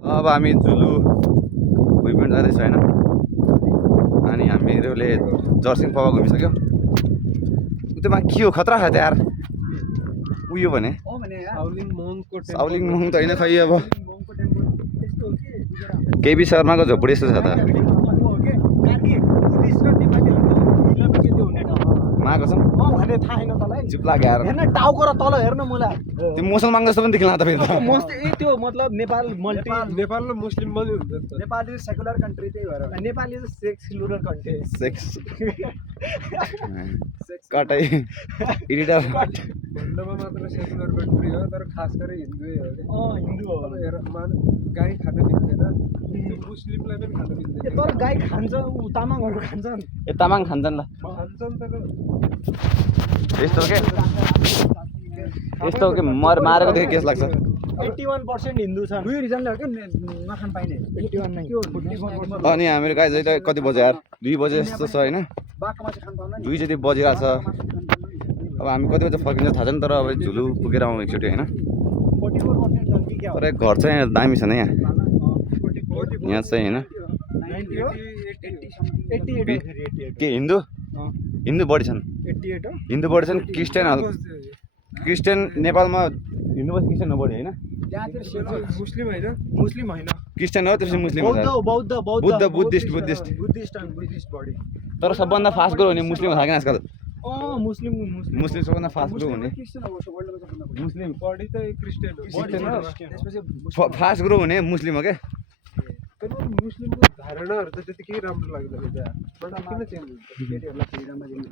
अब हामी जुलु भुइँपेन्ट जाँदैछ होइन अनि हामीहरूले जर्सिङ पावा घुमिसक्यो उत्योमा के हो खतरा खायो त यार उयो भने साउलिङ मोङ त होइन खै अब केबी शर्माको झोपडी यस्तो छ त माको जिप लाग्यो यार हेर्न टाउको र तल हेर्न मलाई त्यो मुसलमान जस्तो पनि देखिला त फेरि त मस्त त्यो मतलब नेपाल मल्टी नेपाल र मुस्लिम पनि हुन्छ नि त नेपाल इज सेकुलर कन्ट्री त्यही भएर Nepal is secular country sex कतै एडिटर भन्दामा मात्र सेकुलर कन्ट्री हो तर खास गरी हिन्दुै हो कि हिन्दू हो अब हेर गाई खान मिल्दैन मुस्लिमलाई पनि खान मिल्दैन तर गाई खान्छ उ तामाङहरू खान्छन् ए तामाङ खान्छन् ल खान्छन् तर यस्तो के यस्तो के मारेको देखे केस लाग्छ 81% हिन्दू छन् दुई रिजनले हो के नखान पाइने 81 नै अनि हाम्रो गाई चाहिँ कति बज्यो यार 2 बजे जस्तो छ होइन बाघको मासु खान पाउन 2 जति बजिरहेको छ अब हामी कति बजे फर्किन्छ थाहा छैन तर अब झुलु पुगेर आउँ एकचोटि होइन 44% छन् कि क्या तर घर चाहिँ दामी छ नि यहाँ यहाँ चाहिँ होइन 90 हो 88 के हिन्दू हिन्दू बढी छन् 88 हो हिन्दू बढी छन् क्रिस्चियन नेपालमा हिन्दू बढी क्रिस्चियन नबढी होइन मुस्लिम होइन मुस्लिम हैन क्रिस्चियन हो त्यसपछि मुस्लिम हो बौद्ध बुद्धिस्ट बडी तर सबभन्दा फास्ट ग्रो हुने मुस्लिम हो कि आजकल मुस्लिम मुस्लिम सबभन्दा फास्ट ग्रो हुने मुस्लिम बडी त क्रिस्चियन हो फास्ट ग्रो हुने मुस्लिम हो क्या तर मुस्लिमको धारणाहरू त त्यति केही राम्रो लाग्दैन क्या किन चेन्ज हुन्छ केटीहरूलाई फ्रिडममा दिनु